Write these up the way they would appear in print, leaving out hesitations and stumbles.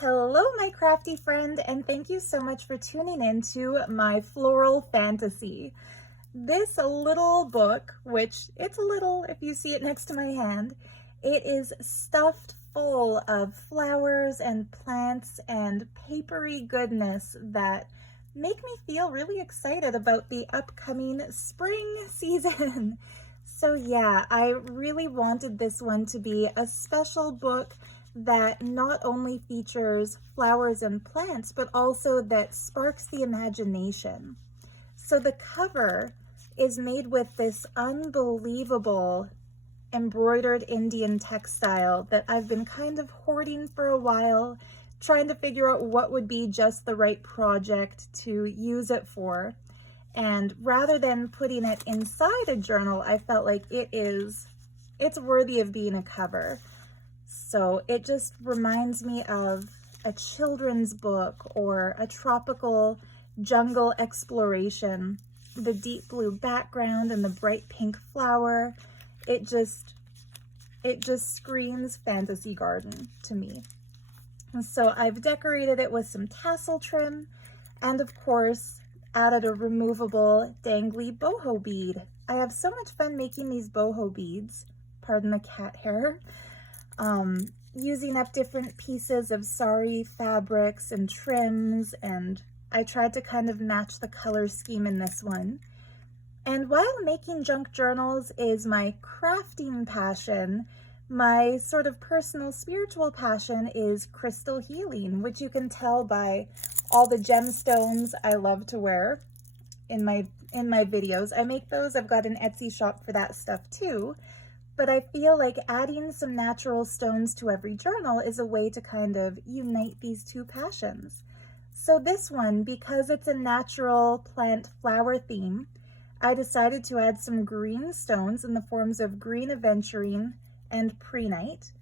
Hello, my crafty friend, and thank you so much for tuning in to my Floral Fantasy. This little book, which it's a little if you see it next to my hand, it is stuffed full of flowers and plants and papery goodness that make me feel really excited about the upcoming spring season. So yeah, I really wanted this one to be a special book that not only features flowers and plants, but also that sparks the imagination. So the cover is made with this unbelievable embroidered Indian textile that I've been kind of hoarding for a while, trying to figure out what would be just the right project to use it for. And rather than putting it inside a journal, I felt like it's worthy of being a cover. So it just reminds me of a children's book or a tropical jungle exploration. The deep blue background and the bright pink flower, it just screams fantasy garden to me. And so I've decorated it with some tassel trim and of course added a removable dangly boho bead. I have so much fun making these boho beads, pardon the cat hair. Using up different pieces of sari fabrics and trims, and I tried to kind of match the color scheme in this one. And while making junk journals is my crafting passion, my sort of personal spiritual passion is crystal healing, which you can tell by all the gemstones I love to wear in my videos. I make those. I've got an Etsy shop for that stuff too. But I feel like adding some natural stones to every journal is a way to kind of unite these two passions. So this one, because it's a natural plant flower theme, I decided to add some green stones in the forms of green aventurine and prehnite.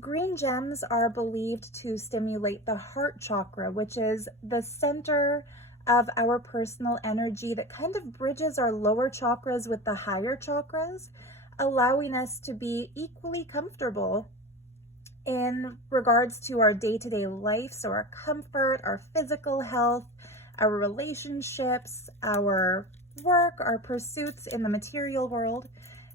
Green gems are believed to stimulate the heart chakra, which is the center of our personal energy that kind of bridges our lower chakras with the higher chakras, allowing us to be equally comfortable in regards to our day-to-day life. So our comfort, our physical health, our relationships, our work, our pursuits in the material world,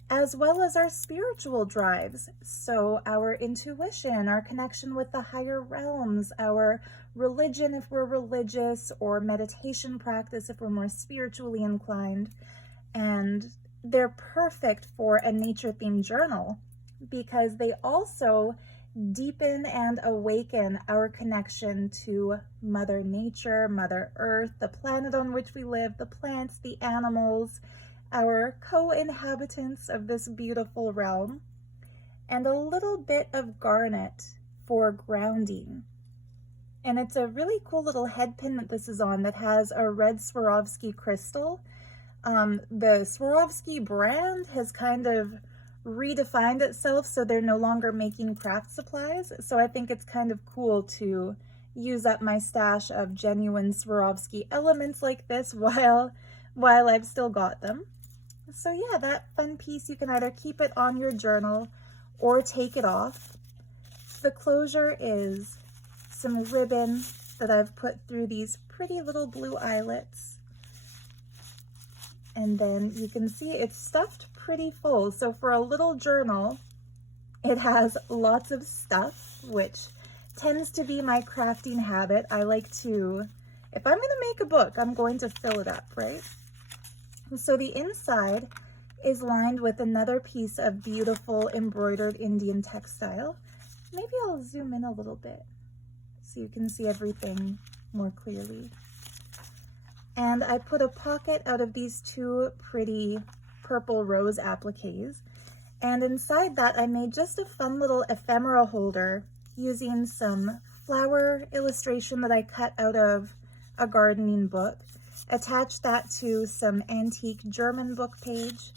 as well as our spiritual drives. So our intuition, our connection with the higher realms, our religion if we're religious, or meditation practice if we're more spiritually inclined. And they're perfect for a nature-themed journal because they also deepen and awaken our connection to Mother Nature, Mother Earth, the planet on which we live, the plants, the animals, our co-inhabitants of this beautiful realm, and a little bit of garnet for grounding. And it's a really cool little head pin that this is on that has a red Swarovski crystal. The Swarovski brand has kind of redefined itself, so they're no longer making craft supplies. So I think it's kind of cool to use up my stash of genuine Swarovski elements like this while I've still got them. So yeah, that fun piece, you can either keep it on your journal or take it off. The closure is some ribbon that I've put through these pretty little blue eyelets. And then you can see it's stuffed pretty full. So for a little journal, it has lots of stuff, which tends to be my crafting habit. I like to, if I'm going to make a book, I'm going to fill it up, right? So the inside is lined with another piece of beautiful embroidered Indian textile. Maybe I'll zoom in a little bit so you can see everything more clearly. And I put a pocket out of these two pretty purple rose appliques. And inside that, I made just a fun little ephemera holder using some flower illustration that I cut out of a gardening book. Attached that to some antique German book page.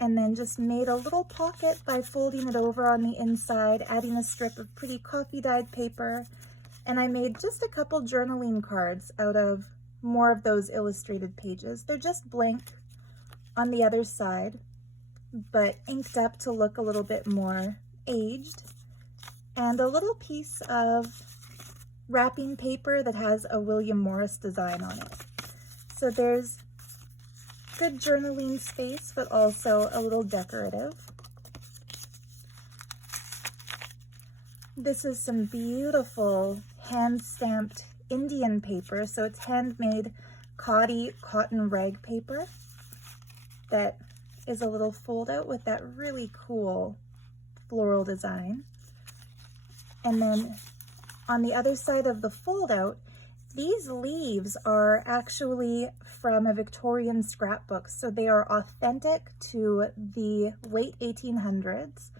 And then just made a little pocket by folding it over on the inside, adding a strip of pretty coffee-dyed paper. And I made just a couple journaling cards out of more of those illustrated pages. They're just blank on the other side, but inked up to look a little bit more aged. and a little piece of wrapping paper that has a William Morris design on it. So there's good journaling space, but also a little decorative. This is some beautiful hand-stamped Indian paper. So it's handmade Chatty cotton rag paper that is a little fold out with that really cool floral design. And then on the other side of the fold out, these leaves are actually from a Victorian scrapbook, so they are authentic to the late 1800s.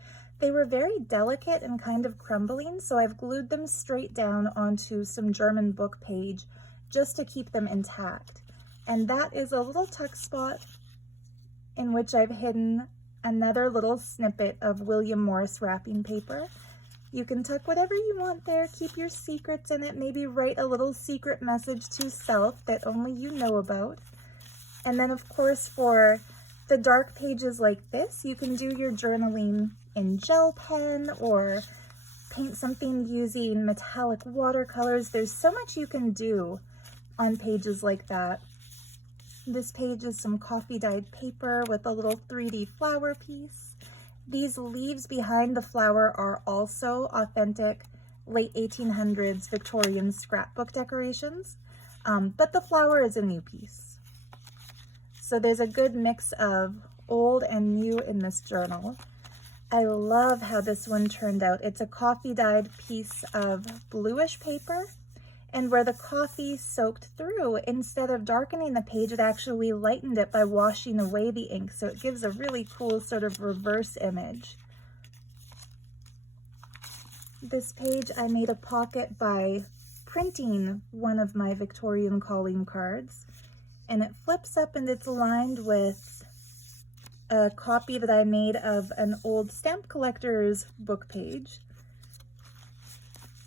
They were very delicate and kind of crumbling, so I've glued them straight down onto some German book page just to keep them intact. And that is a little tuck spot in which I've hidden another little snippet of William Morris wrapping paper. You can tuck whatever you want there, keep your secrets in it, maybe write a little secret message to self that only you know about. And then of course for the dark pages like this, you can do your journaling in gel pen or paint something using metallic watercolors. There's so much you can do on pages like that. This page is some coffee dyed paper with a little 3D flower piece. These leaves behind the flower are also authentic late 1800s Victorian scrapbook decorations, but the flower is a new piece. So there's a good mix of old and new in this journal. I love how this one turned out. It's a coffee dyed piece of bluish paper, and where the coffee soaked through, instead of darkening the page, it actually lightened it by washing away the ink. So it gives a really cool sort of reverse image. This page I made a pocket by printing one of my Victorian calling cards, and it flips up and it's lined with a copy that I made of an old stamp collector's book page.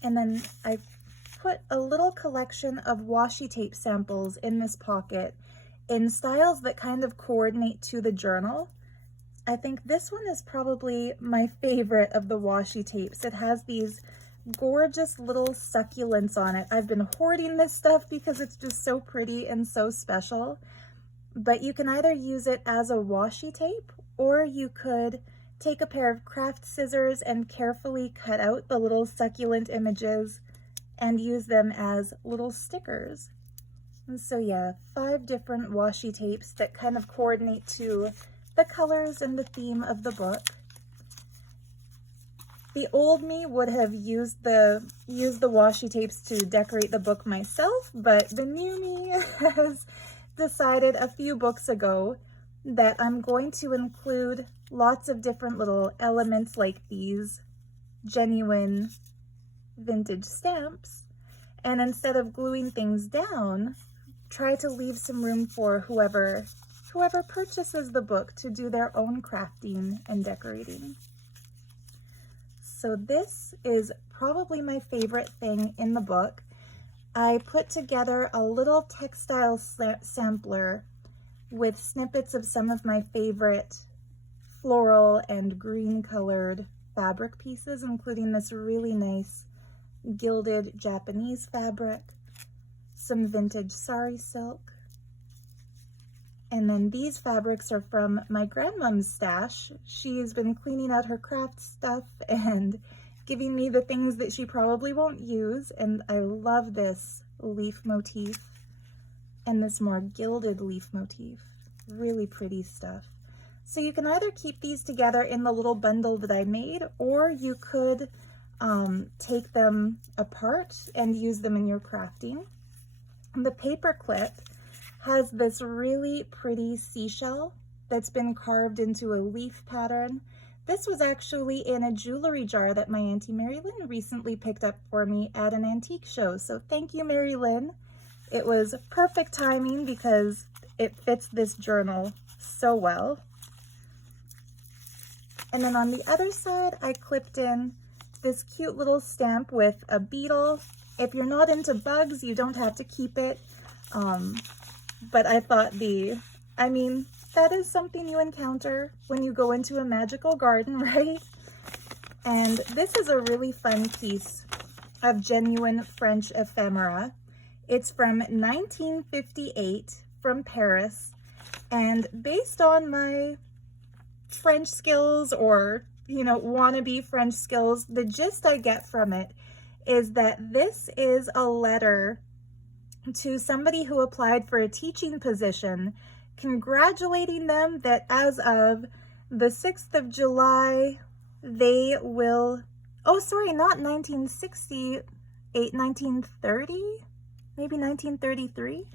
And then I put a little collection of washi tape samples in this pocket in styles that kind of coordinate to the journal. I think this one is probably my favorite of the washi tapes. It has these gorgeous little succulents on it. I've been hoarding this stuff because it's just so pretty and so special. But you can either use it as a washi tape, or you could take a pair of craft scissors and carefully cut out the little succulent images and use them as little stickers. And so yeah, 5 different washi tapes that kind of coordinate to the colors and the theme of the book. The old me would have used the washi tapes to decorate the book myself, but the new me has decided a few books ago that I'm going to include lots of different little elements like these genuine vintage stamps, and instead of gluing things down, try to leave some room for whoever purchases the book to do their own crafting and decorating. So this is probably my favorite thing in the book. I put together a little textile sampler with snippets of some of my favorite floral and green colored fabric pieces, including this really nice gilded Japanese fabric, some vintage sari silk, and then these fabrics are from my grandmom's stash. She's been cleaning out her craft stuff and giving me the things that she probably won't use, and I love this leaf motif and this more gilded leaf motif. Really pretty stuff. So you can either keep these together in the little bundle that I made, or you could take them apart and use them in your crafting. And the paper clip has this really pretty seashell that's been carved into a leaf pattern. This was actually in a jewelry jar that my Auntie Mary Lynn recently picked up for me at an antique show. So thank you, Mary Lynn. It was perfect timing because it fits this journal so well. And then on the other side, I clipped in this cute little stamp with a beetle. If you're not into bugs, you don't have to keep it. But I thought that is something you encounter when you go into a magical garden, right? And this is a really fun piece of genuine French ephemera. It's from 1958 from Paris, and based on my French skills, or, you know, wannabe French skills, the gist I get from it is that this is a letter to somebody who applied for a teaching position, congratulating them that as of the 6th of July, they will, oh, sorry, not 1968, 1930, maybe 1933.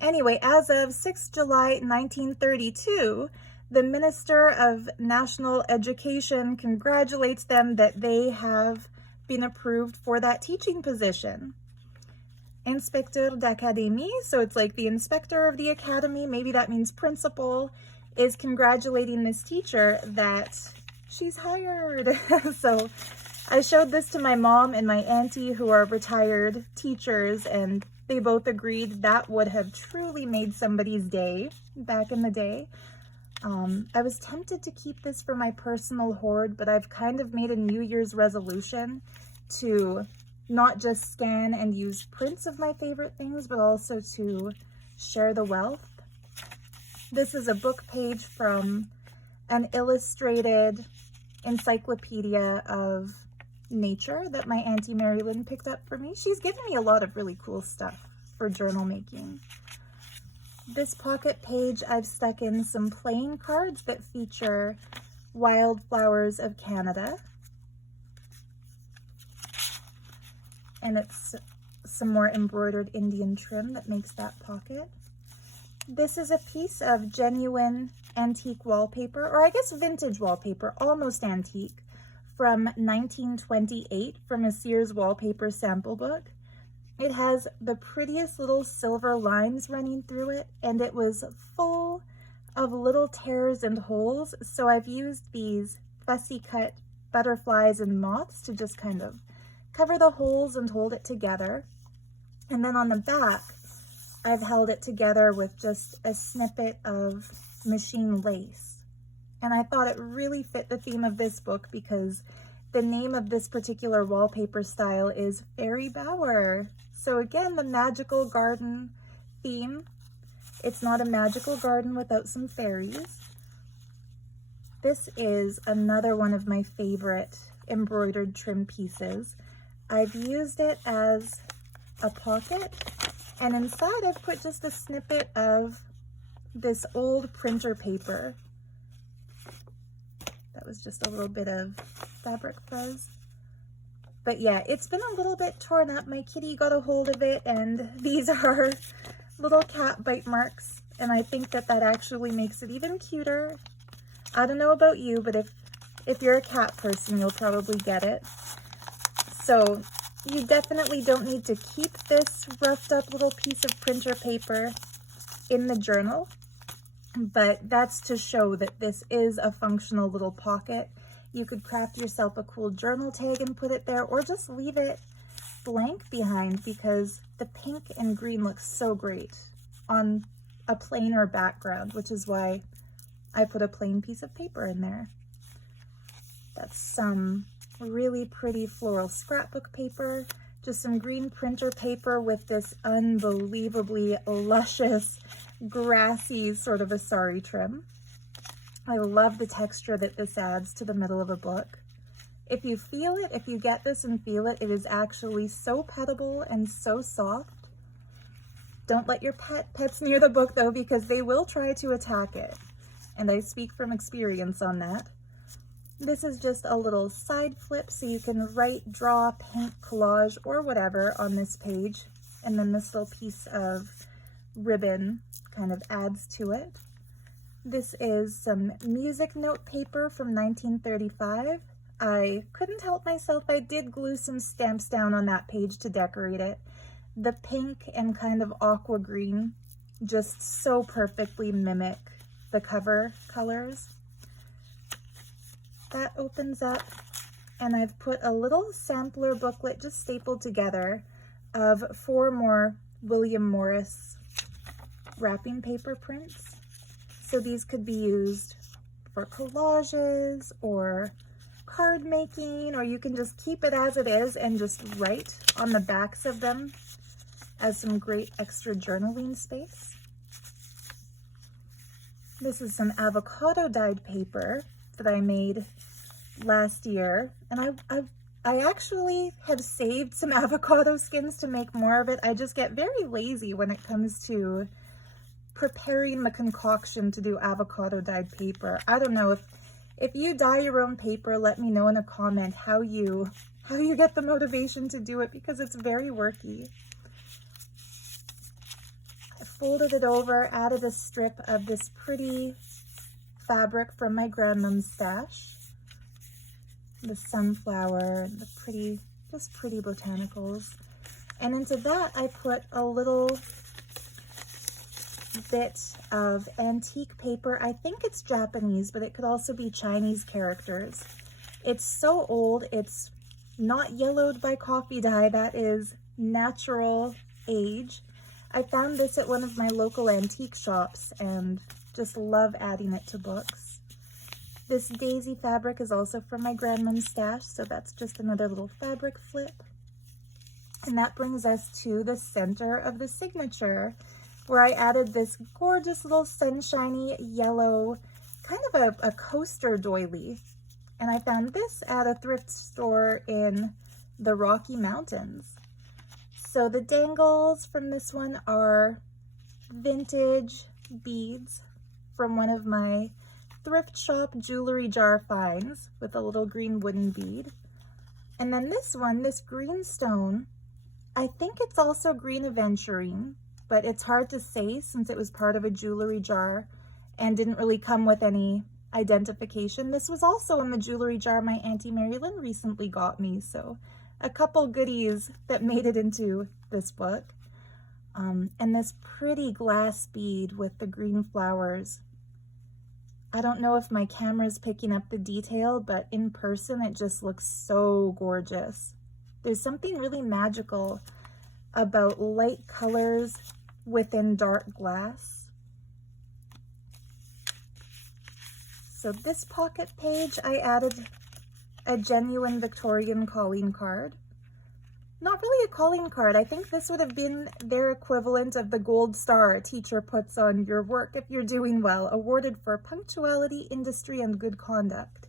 Anyway, as of 6th July 1932, the Minister of National Education congratulates them that they have been approved for that teaching position. Inspecteur d'académie, so it's like the inspector of the academy, maybe that means principal, is congratulating this teacher that she's hired. So I showed this to my mom and my auntie, who are retired teachers, and they both agreed that would have truly made somebody's day back in the day. I was tempted to keep this for my personal hoard, but I've kind of made a New Year's resolution to not just scan and use prints of my favorite things, but also to share the wealth. This is a book page from an illustrated encyclopedia of nature that my Auntie Marilyn picked up for me. She's given me a lot of really cool stuff for journal making. This pocket page, I've stuck in some playing cards that feature wildflowers of Canada. And it's some more embroidered Indian trim that makes that pocket. This is a piece of genuine antique wallpaper, or I guess vintage wallpaper, almost antique, from 1928 from a Sears wallpaper sample book. It has the prettiest little silver lines running through it, and it was full of little tears and holes, so I've used these fussy cut butterflies and moths to just kind of cover the holes and hold it together. And then on the back, I've held it together with just a snippet of machine lace. And I thought it really fit the theme of this book because the name of this particular wallpaper style is Fairy Bower. So again, the magical garden theme. It's not a magical garden without some fairies. This is another one of my favorite embroidered trim pieces. I've used it as a pocket, and inside I've put just a snippet of this old printer paper. That was just a little bit of fabric fuzz. But yeah, it's been a little bit torn up. My kitty got a hold of it, and these are little cat bite marks, and I think that that actually makes it even cuter. I don't know about you, but if you're a cat person, you'll probably get it. So you definitely don't need to keep this roughed up little piece of printer paper in the journal, but that's to show that this is a functional little pocket. You could craft yourself a cool journal tag and put it there, or just leave it blank behind because the pink and green looks so great on a plainer background, which is why I put a plain piece of paper in there. That's some really pretty floral scrapbook paper, just some green printer paper with this unbelievably luscious, grassy sort of a sari trim. I love the texture that this adds to the middle of a book. If you feel it, if you get this and feel it, it is actually so petable and so soft. Don't let your pets near the book though, because they will try to attack it. And I speak from experience on that. This is just a little side flip so you can write, draw, paint, collage, or whatever on this page. And then this little piece of ribbon kind of adds to it. This is some music note paper from 1935. I couldn't help myself. I did glue some stamps down on that page to decorate it. The pink and kind of aqua green just so perfectly mimic the cover colors. That opens up, and I've put a little sampler booklet just stapled together of 4 more William Morris wrapping paper prints. So these could be used for collages or card making, or you can just keep it as it is and just write on the backs of them as some great extra journaling space. This is some avocado dyed paper that I made last year, and I actually have saved some avocado skins to make more of it. I just get very lazy when it comes to preparing the concoction to do avocado dyed paper. I don't know, if you dye your own paper, let me know in a comment how you get the motivation to do it, because it's very worky. I folded it over, added a strip of this pretty fabric from my grandmom's stash. The sunflower, and the pretty, just pretty botanicals. And into that I put a little bit of antique paper. I think it's Japanese, but it could also be Chinese characters. It's so old, it's not yellowed by coffee dye. That is natural age. I found this at one of my local antique shops and just love adding it to books. This daisy fabric is also from my grandmom's stash, so that's just another little fabric flip. And that brings us to the center of the signature, where I added this gorgeous little sunshiny yellow, kind of a coaster doily. And I found this at a thrift store in the Rocky Mountains. So the dangles from this one are vintage beads from one of my thrift shop jewelry jar finds with a little green wooden bead. And then this one, this green stone, I think it's also green aventurine, but it's hard to say since it was part of a jewelry jar and didn't really come with any identification. This was also in the jewelry jar my Auntie Mary Lynn recently got me, so a couple goodies that made it into this book. And this pretty glass bead with the green flowers. I don't know if my camera's picking up the detail, but in person it just looks so gorgeous. There's something really magical about light colors within dark glass. So this pocket page, I added a genuine Victorian calling card. Not really a calling card. I think this would have been their equivalent of the gold star a teacher puts on your work if you're doing well, awarded for punctuality, industry, and good conduct.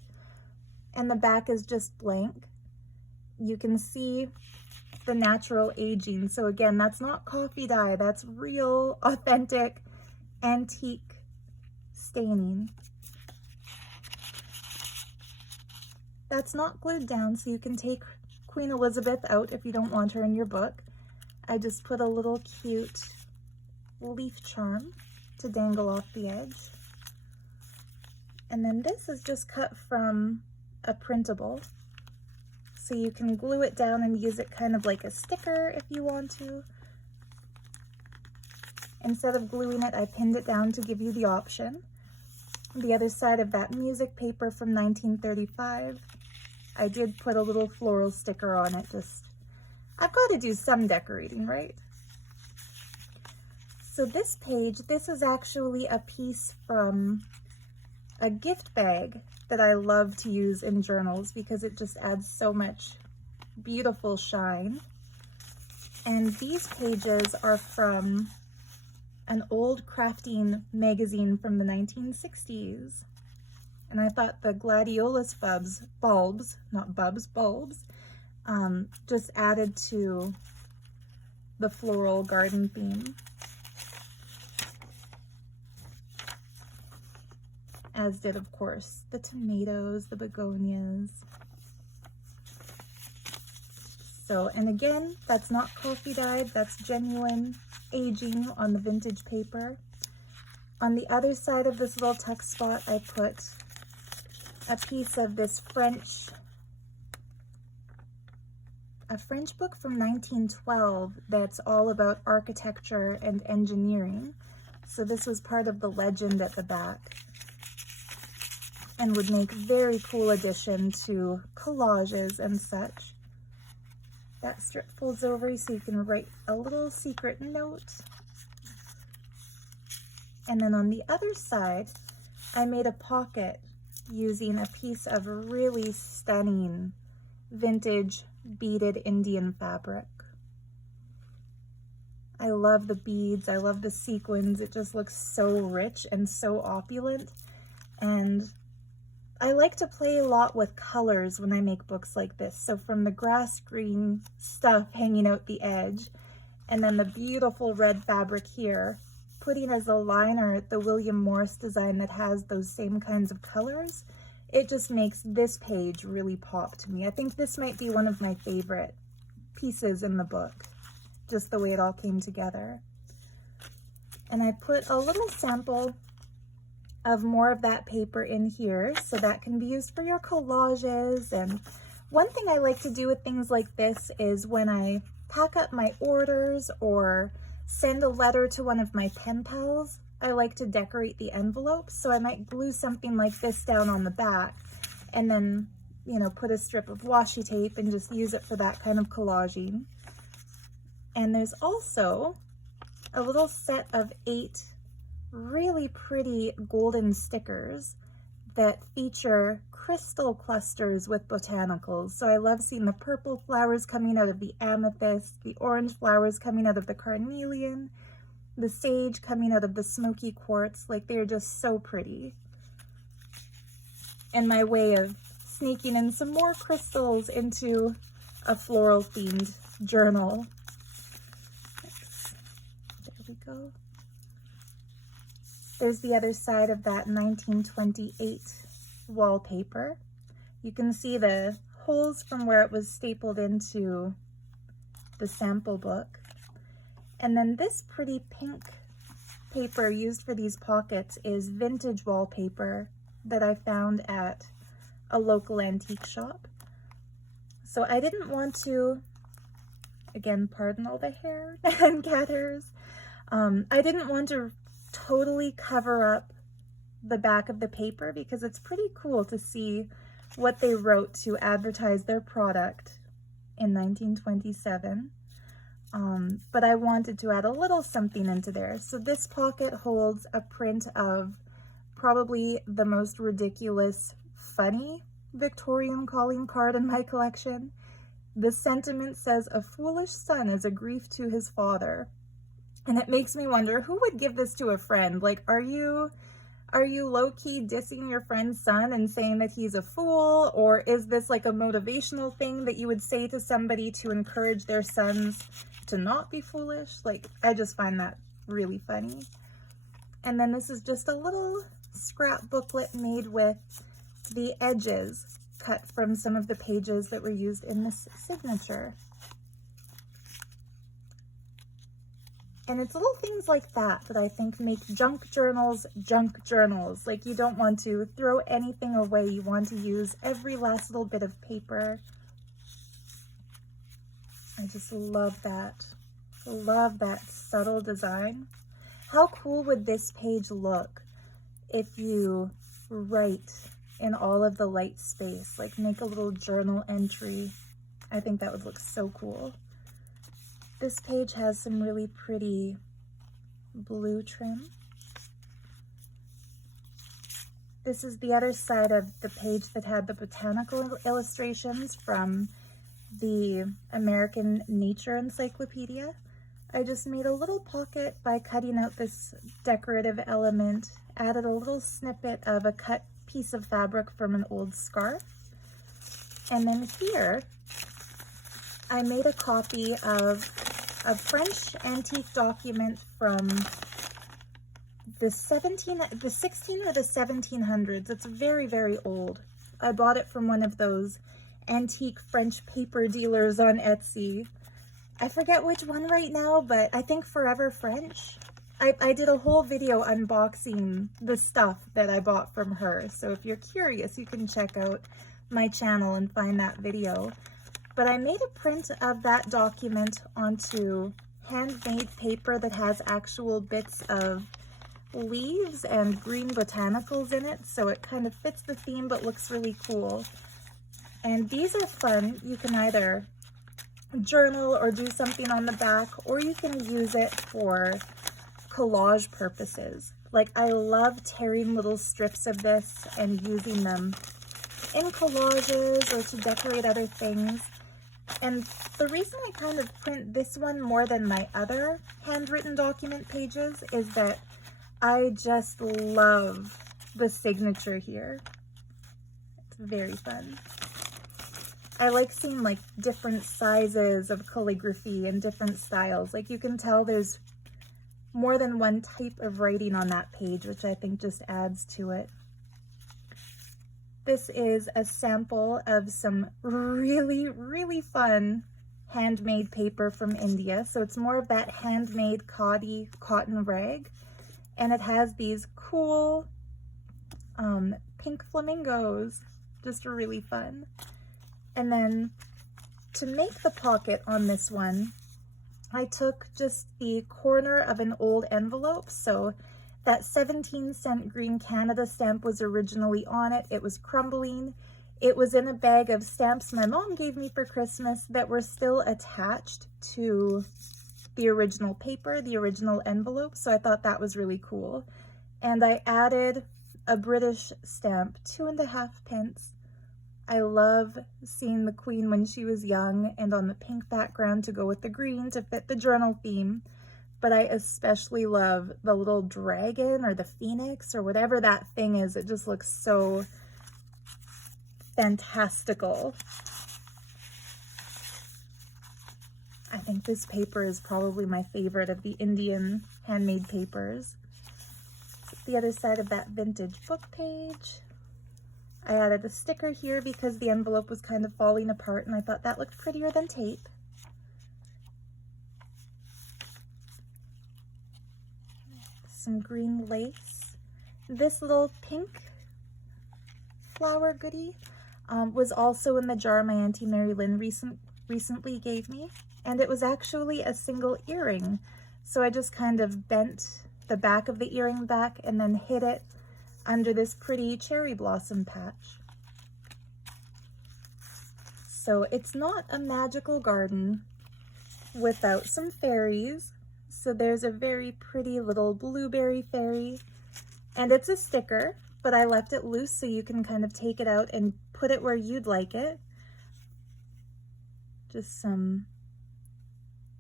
And the back is just blank. You can see the natural aging. So again, that's not coffee dye, that's real, authentic, antique staining. That's not glued down, so you can take Queen Elizabeth out if you don't want her in your book. I just put a little cute leaf charm to dangle off the edge. And then this is just cut from a printable, so you can glue it down and use it kind of like a sticker if you want to. Instead of gluing it, I pinned it down to give you the option. The other side of that music paper from 1935, I did put a little floral sticker on it. I've got to do some decorating, right? So this page, this is actually a piece from a gift bag that I love to use in journals because it just adds so much beautiful shine. And these pages are from an old crafting magazine from the 1960s. And I thought the gladiolus bulbs, just added to the floral garden theme. As did, of course, the tomatoes, the begonias. So, and again, that's not coffee dyed, that's genuine aging on the vintage paper. On the other side of this little tuck spot, I put a piece of this French book from 1912 that's all about architecture and engineering. So this was part of the legend at the back and would make a very cool addition to collages and such. That strip folds over so you can write a little secret note. And then on the other side, I made a pocket using a piece of really stunning vintage beaded Indian fabric. I love the beads, I love the sequins, it just looks so rich and so opulent. And I like to play a lot with colors when I make books like this. So from the grass green stuff hanging out the edge, and then the beautiful red fabric here, putting as a liner the William Morris design that has those same kinds of colors, it just makes this page really pop to me. I think this might be one of my favorite pieces in the book, just the way it all came together. And I put a little sample of more of that paper in here, so that can be used for your collages. And one thing I like to do with things like this is when I pack up my orders or send a letter to one of my pen pals, I like to decorate the envelopes. So I might glue something like this down on the back and then, you know, put a strip of washi tape and just use it for that kind of collaging. And there's also a little set of 8 really pretty golden stickers that feature crystal clusters with botanicals. So I love seeing the purple flowers coming out of the amethyst, the orange flowers coming out of the carnelian, the sage coming out of the smoky quartz. Like, they're just so pretty. And my way of sneaking in some more crystals into a floral themed journal. There we go. There's the other side of that 1928 wallpaper. You can see the holes from where it was stapled into the sample book. And then this pretty pink paper used for these pockets is vintage wallpaper that I found at a local antique shop. So I didn't want to, again, pardon all the hair and cat hairs, I didn't want to totally cover up the back of the paper because it's pretty cool to see what they wrote to advertise their product in 1927. But I wanted to add a little something into there. So this pocket holds a print of probably the most ridiculous, funny Victorian calling card in my collection. The sentiment says, "A foolish son is a grief to his father." And it makes me wonder, who would give this to a friend? Like, are you low-key dissing your friend's son and saying that he's a fool? Or is this like a motivational thing that you would say to somebody to encourage their sons to not be foolish? Like, I just find that really funny. And then this is just a little scrap booklet made with the edges cut from some of the pages that were used in this signature. And it's little things like that that I think make junk journals. Like, you don't want to throw anything away. You want to use every last little bit of paper. I just love that. Love that subtle design. How cool would this page look if you write in all of the light space, like make a little journal entry? I think that would look so cool. This page has some really pretty blue trim. This is the other side of the page that had the botanical illustrations from the American Nature Encyclopedia. I just made a little pocket by cutting out this decorative element, added a little snippet of a cut piece of fabric from an old scarf. And then here, I made a copy of a French antique document from the 16 or the 1700s. It's very, very old. I bought it from one of those antique French paper dealers on Etsy. I forget which one right now, but I think Forever French. I did a whole video unboxing the stuff that I bought from her. So if you're curious, you can check out my channel and find that video. But I made a print of that document onto handmade paper that has actual bits of leaves and green botanicals in it, so it kind of fits the theme but looks really cool. And these are fun. You can either journal or do something on the back, or you can use it for collage purposes. Like, I love tearing little strips of this and using them in collages or to decorate other things. And the reason I kind of print this one more than my other handwritten document pages is that I just love the signature here. It's very fun. I like seeing like different sizes of calligraphy and different styles. Like, you can tell there's more than one type of writing on that page, which I think just adds to it. This is a sample of some really, really fun handmade paper from India. So it's more of that handmade khadi cotton rag. And it has these cool pink flamingos, just really fun. And then to make the pocket on this one, I took just the corner of an old envelope. So that 17-cent green Canada stamp was originally on it. It was crumbling. It was in a bag of stamps my mom gave me for Christmas that were still attached to the original paper, the original envelope. So I thought that was really cool. And I added a British stamp, 2.5 pence. I love seeing the Queen when she was young and on the pink background to go with the green to fit the journal theme. But I especially love the little dragon or the phoenix or whatever that thing is. It just looks so fantastical. I think this paper is probably my favorite of the Indian handmade papers. The other side of that vintage book page. I added a sticker here because the envelope was kind of falling apart and I thought that looked prettier than tape. Some green lace. This little pink flower goodie was also in the jar my Auntie Mary Lynn recently gave me, and it was actually a single earring. So I just kind of bent the back of the earring back and then hid it under this pretty cherry blossom patch. So it's not a magical garden without some fairies. So there's a very pretty little blueberry fairy, and it's a sticker, but I left it loose so you can kind of take it out and put it where you'd like it. Just some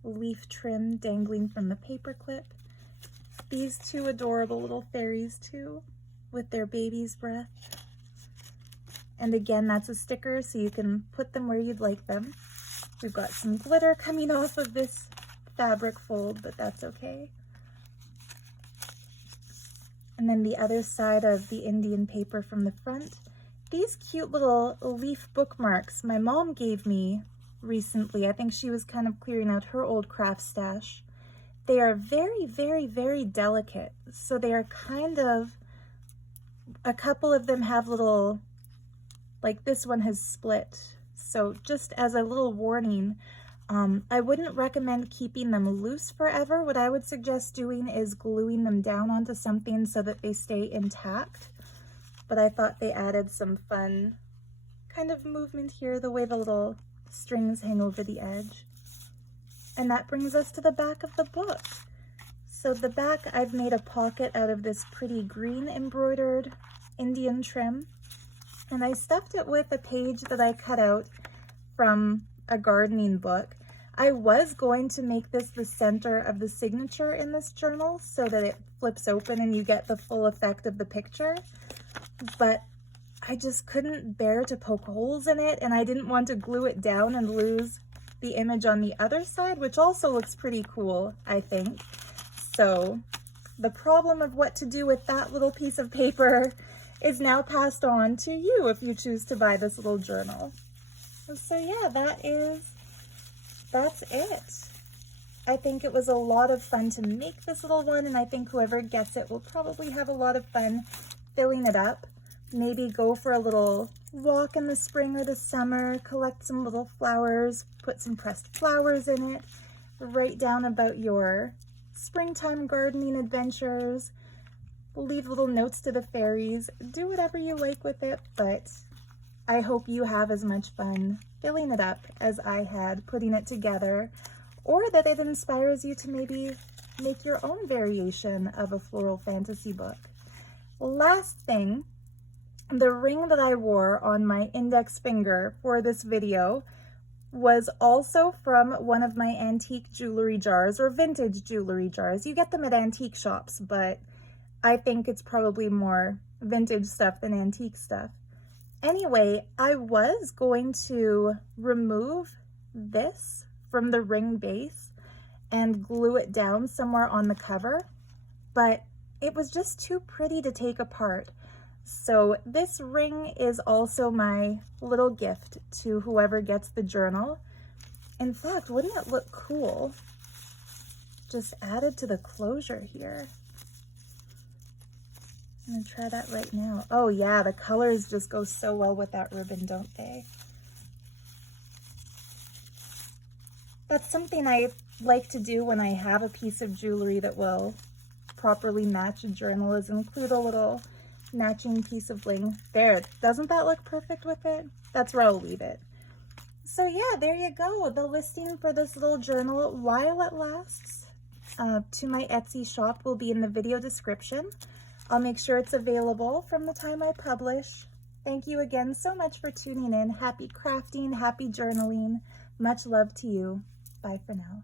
leaf trim dangling from the paper clip. These two adorable little fairies too, with their baby's breath. And again, that's a sticker, so you can put them where you'd like them. We've got some glitter coming off of this fabric fold, but that's okay. And then the other side of the Indian paper from the front, these cute little leaf bookmarks my mom gave me recently. I think she was kind of clearing out her old craft stash. They are very, very, very delicate. So they are kind of, a couple of them have little, like this one has split. So just as a little warning, I wouldn't recommend keeping them loose forever. What I would suggest doing is gluing them down onto something so that they stay intact. But I thought they added some fun kind of movement here, the way the little strings hang over the edge. And that brings us to the back of the book. So the back, I've made a pocket out of this pretty green embroidered Indian trim. And I stuffed it with a page that I cut out from a gardening book. I was going to make this the center of the signature in this journal so that it flips open and you get the full effect of the picture, but I just couldn't bear to poke holes in it, and I didn't want to glue it down and lose the image on the other side, which also looks pretty cool, I think. So the problem of what to do with that little piece of paper is now passed on to you if you choose to buy this little journal. So yeah, that's it. I think it was a lot of fun to make this little one, and I think whoever gets it will probably have a lot of fun filling it up. Maybe go for a little walk in the spring or the summer, collect some little flowers, put some pressed flowers in it, write down about your springtime gardening adventures, leave little notes to the fairies, do whatever you like with it, but I hope you have as much fun filling it up as I had putting it together, or that it inspires you to maybe make your own variation of a floral fantasy book. Last thing, the ring that I wore on my index finger for this video was also from one of my antique jewelry jars, or vintage jewelry jars. You get them at antique shops, but I think it's probably more vintage stuff than antique stuff. Anyway, I was going to remove this from the ring base and glue it down somewhere on the cover, but it was just too pretty to take apart. So this ring is also my little gift to whoever gets the journal. In fact, wouldn't it look cool? Just added to the closure here. I'm gonna try that right now. Oh yeah, the colors just go so well with that ribbon, don't they? That's something I like to do when I have a piece of jewelry that will properly match a journal, is include a little matching piece of bling. There, doesn't that look perfect with it? That's where I'll leave it. So yeah, there you go. The listing for this little journal, while it lasts, to my Etsy shop will be in the video description. I'll make sure it's available from the time I publish. Thank you again so much for tuning in. Happy crafting, happy journaling. Much love to you. Bye for now.